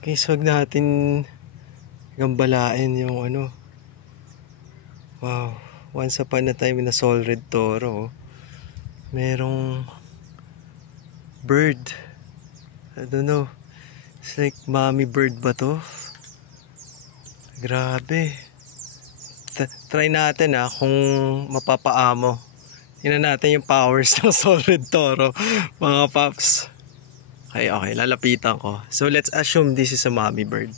Guys, wag natin gambalain yung ano. Wow, once upon a time in a Sol Red Toro, merong bird. I don't know. It's like mommy bird ba to? Grabe. Try natin kung mapapaamo. Tingnan natin yung powers ng Sol Red Toro, mga paps. Okay, lalapitan ko. So let's assume this is a mommy bird.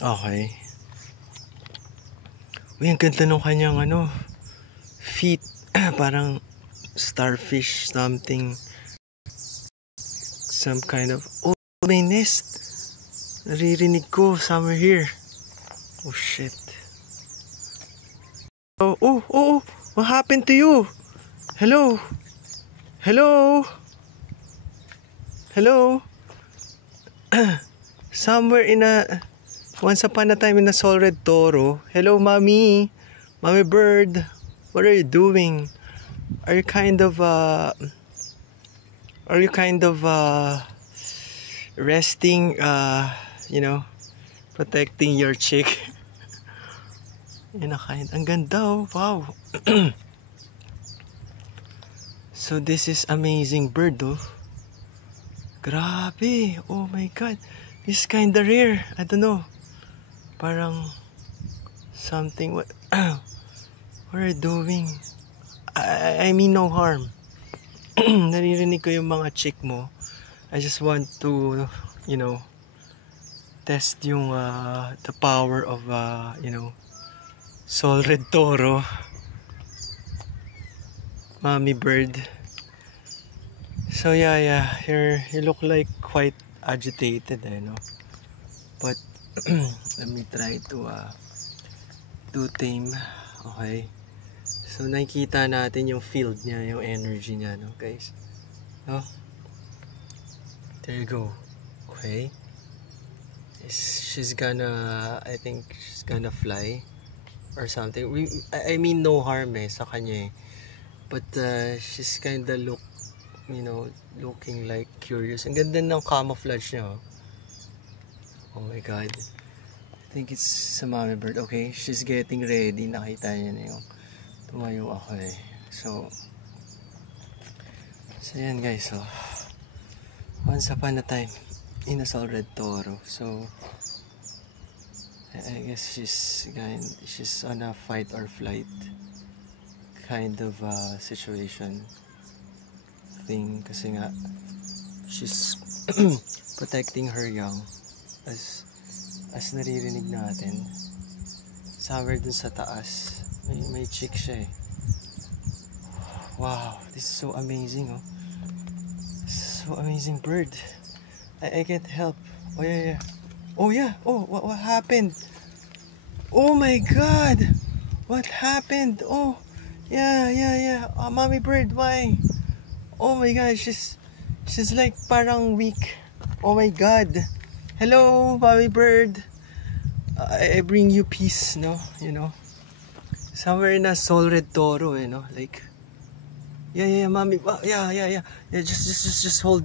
Okay. Uy, ang ganda nung kanyang feet. Parang starfish something. Some kind of... Oh, may nest. Naririnig ko somewhere here. Oh shit. Oh, what happened to you? Hello? Somewhere in a... Once upon a time in a Sol Red Toro. Hello, mommy. Mommy bird. What are you doing? Are you kind of resting, protecting your chick? Ang ganda, wow. So this is amazing bird, Grabe, oh my god. This is kinda rare. I don't know. Parang something. What are you doing? I mean no harm. Naririnig ko yung mga chick mo. I just want to, test yung the power of Sol Red Toro, mommy bird. So yeah, you look like quite agitated, but let me try to do tame. Okay, so nakikita natin yung field niya, yung energy niya, guys. There you go. Okay, she's gonna, I think she's gonna fly or something. I mean no harm sa kanya but she's kinda looking like curious. Ang ganda ng camouflage niya. Oh my god, I think it's a mommy bird. Okay, she's getting ready. Nakita niya na yung tumayo ako so yan guys. Once upon a time in a Sol Red Toro. So I guess she's on a fight or flight kind of situation thing, kasi nga she's protecting her young, as naririnig natin somewhere dun sa taas may chick siya Wow, this is so amazing. So amazing bird. I can't help. Oh yeah. Oh, what happened? Oh my god, what happened? Oh yeah. Mommy bird, why? Oh my god, she's like parang weak. Oh my god. Hello, mommy bird. I bring you peace, somewhere in a Sol Red Toro, like yeah, mommy. Yeah, just hold